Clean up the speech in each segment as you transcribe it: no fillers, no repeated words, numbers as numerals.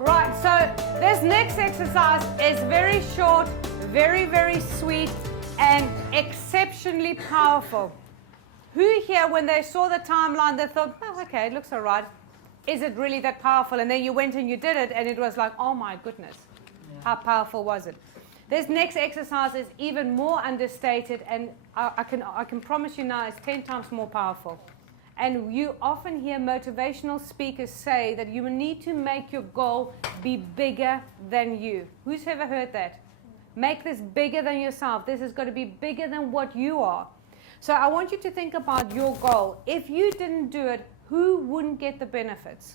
Right, so this next exercise is very short, very, very sweet, and exceptionally powerful. Who here, when they saw the timeline, they thought, oh, okay, it looks all right. Is it really that powerful? And then you went and you did it, and it was like, oh my goodness, how powerful was it? This next exercise is even more understated, and I can promise you now it's 10 times more powerful. And you often hear motivational speakers say that you need to make your goal be bigger than you. Who's ever heard that? Make this bigger than yourself. This is going to be bigger than what you are. So I want you to think about your goal. If you didn't do it, who wouldn't get the benefits?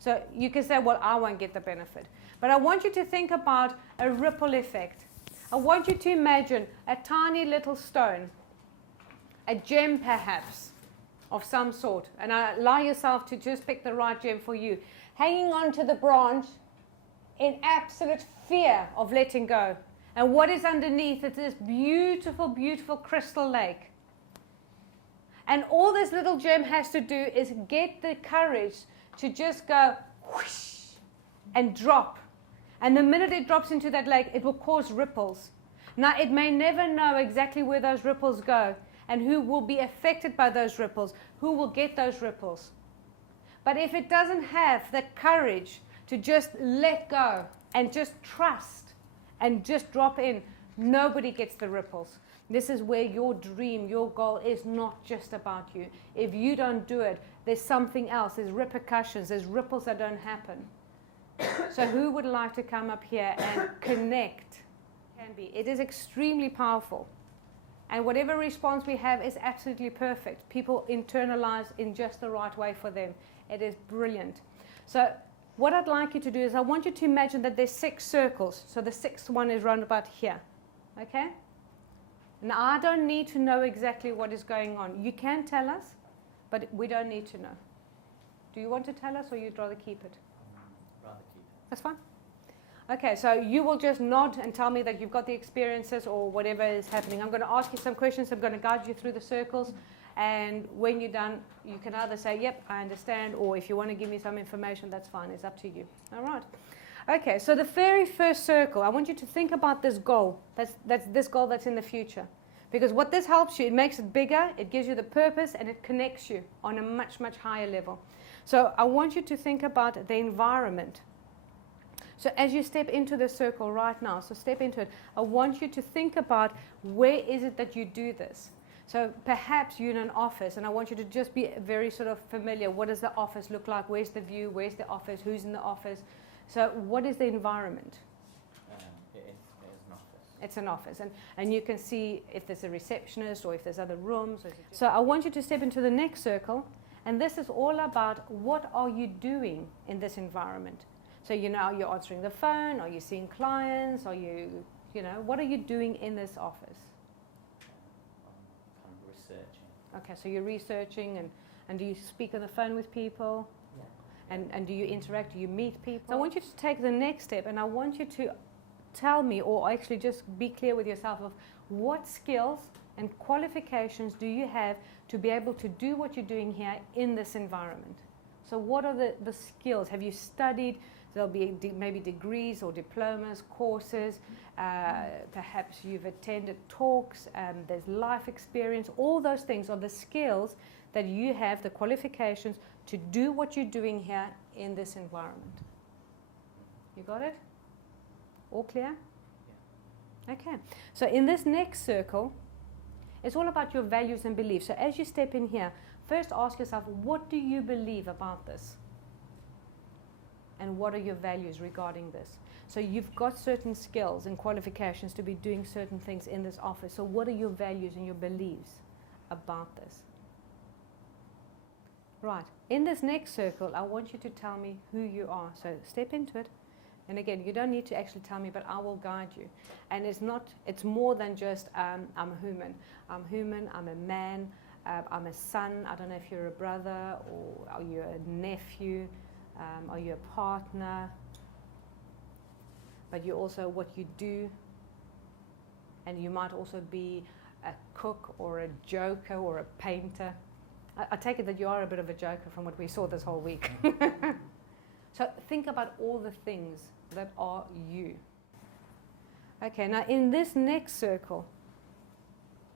So you can say, well, I won't get the benefit. But I want you to think about a ripple effect. I want you to imagine a tiny little stone, a gem perhaps, of some sort. And allow yourself to just pick the right gem for you. Hanging on to the branch in absolute fear of letting go. And what is underneath is this beautiful, beautiful crystal lake. And all this little gem has to do is get the courage to just go whoosh and drop. And the minute it drops into that lake, it will cause ripples. Now, it may never know exactly where those ripples go and who will be affected by those ripples, who will get those ripples. But if it doesn't have the courage to just let go and just trust and just drop in, nobody gets the ripples. This is where your dream, your goal is not just about you. If you don't do it, there's something else. There's repercussions. There's ripples that don't happen. So who would like to come up here and connect? Can be. It is extremely powerful. And whatever response we have is absolutely perfect. People internalize in just the right way for them. It is brilliant. So what I'd like you to do is I want you to imagine that there's 6 circles. So the 6th one is round about here. Okay? Now, I don't need to know exactly what is going on. You can tell us, but we don't need to know. Do you want to tell us, or you'd rather keep it? Rather keep it. That's fine. Okay, so you will just nod and tell me that you've got the experiences or whatever is happening. I'm going to ask you some questions. I'm going to guide you through the circles. And when you're done, you can either say, yep, I understand, or if you want to give me some information, that's fine. It's up to you. All right. Okay, so the very first circle, I want you to think about this goal. That's this goal that's in the future. Because what this helps you, it makes it bigger, it gives you the purpose, and it connects you on a much, much higher level. So I want you to think about the environment. So as you step into the circle right now, so step into it, I want you to think about where is it that you do this. So perhaps you're in an office, and I want you to just be very sort of familiar. What does the office look like? Where's the view? Where's the office? Who's in the office? So what is the environment? It is an office. It's an office. And you can see if there's a receptionist or if there's other rooms. So I want you to step into the next circle. And this is all about what are you doing in this environment. So, you're answering the phone. Are you seeing clients? Are you, what are you doing in this office? I'm researching. Okay, so you're researching, and do you speak on the phone with people? Yeah. And do you interact? Do you meet people? So I want you to take the next step, and I want you to tell me, or actually just be clear with yourself of what skills and qualifications do you have to be able to do what you're doing here in this environment. So what are the skills? Have you studied? There'll be maybe degrees or diplomas, courses. Perhaps you've attended talks. There's life experience. All those things are the skills that you have, the qualifications to do what you're doing here in this environment. You got it? All clear? Yeah. Okay. So in this next circle, it's all about your values and beliefs. So as you step in here, first ask yourself, what do you believe about this? And what are your values regarding this? So you've got certain skills and qualifications to be doing certain things in this office. So what are your values and your beliefs about this? Right. In this next circle, I want you to tell me who you are. So step into it. And again, you don't need to actually tell me, but I will guide you. And it's more than just, I'm a human. I'm human, I'm a man, I'm a son. I don't know if you're a brother, or are you a nephew, are you a partner? But you're also what you do. And you might also be a cook or a joker or a painter. I take it that you are a bit of a joker from what we saw this whole week. So think about all the things that are you. Okay, now in this next circle,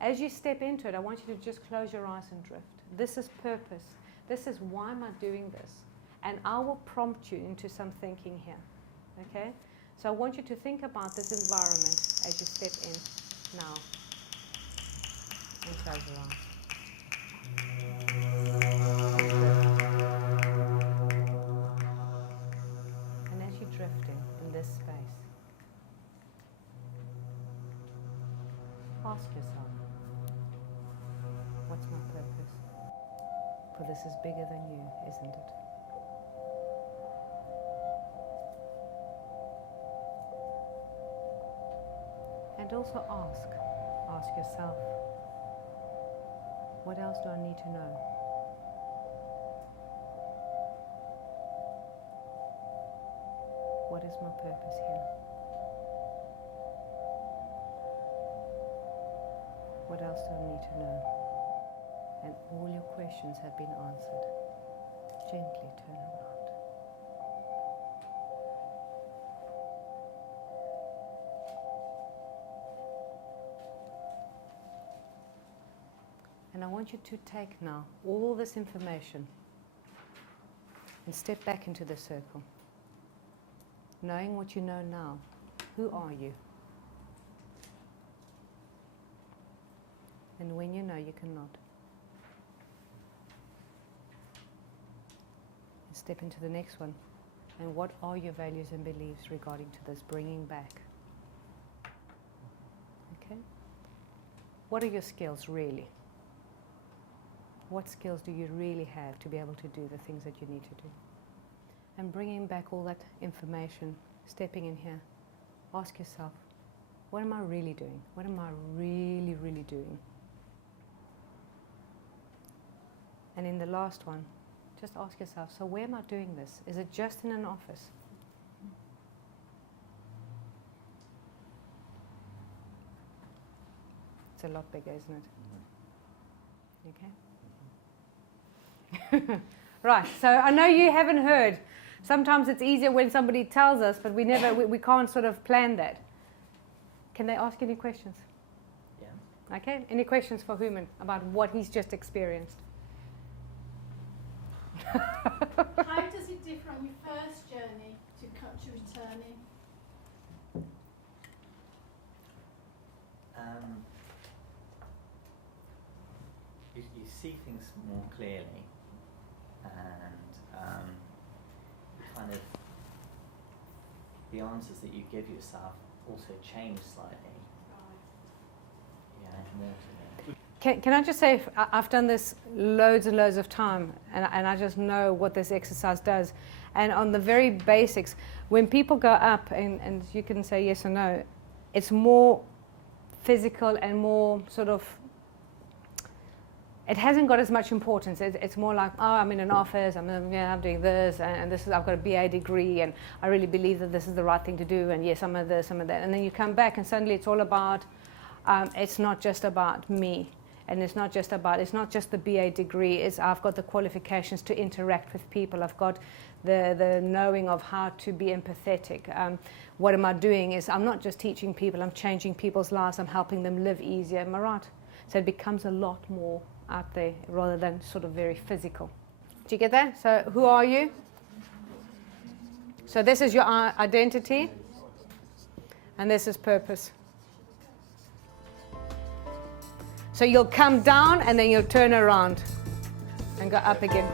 as you step into it, I want you to just close your eyes and drift. This is purpose. This is why am I doing this? And I will prompt you into some thinking here. Okay? So I want you to think about this environment as you step in now. And close your eyes. And as you're drifting in this space, ask yourself, what's my purpose? For this is bigger than you, isn't it? And also ask yourself, what else do I need to know? What is my purpose here? What else do I need to know? And all your questions have been answered. Gently turn around. And I want you to take now all this information and step back into the circle. Knowing what you know now, who are you? And when you know, you can nod. And step into the next one. And what are your values and beliefs regarding to this, bringing back? Okay? What are your skills really? What skills do you really have to be able to do the things that you need to do? And bringing back all that information, stepping in here, ask yourself, what am I really doing? What am I really, really doing? And in the last one, just ask yourself, so where am I doing this? Is it just in an office? It's a lot bigger, isn't it? Okay? Right, so I know you haven't heard. Sometimes it's easier when somebody tells us, but we can't sort of plan that. Can they ask any questions? Yeah. Okay, any questions for Human about what he's just experienced? How does it differ on your first journey to returning? You see things more clearly, and kind of the answers that you give yourself also change slightly. Yeah, more to them. Can I just say, I've done this loads and loads of time, and I just know what this exercise does. And on the very basics, when people go up, and you can say yes or no, it's more physical and more sort of, it hasn't got as much importance. It's more like, oh, I'm in an office, I'm doing this, and this is, I've got a BA degree, and I really believe that this is the right thing to do, and yes, I'm of this, I'm of that. And then you come back, and suddenly it's all about, it's not just about me. And it's not just the BA degree, it's I've got the qualifications to interact with people. I've got the knowing of how to be empathetic. What am I doing is I'm not just teaching people, I'm changing people's lives, I'm helping them live easier. Am I right? So it becomes a lot more out there rather than sort of very physical. Do you get that? So who are you? So this is your identity, and this is purpose. So you'll come down and then you'll turn around and go up again.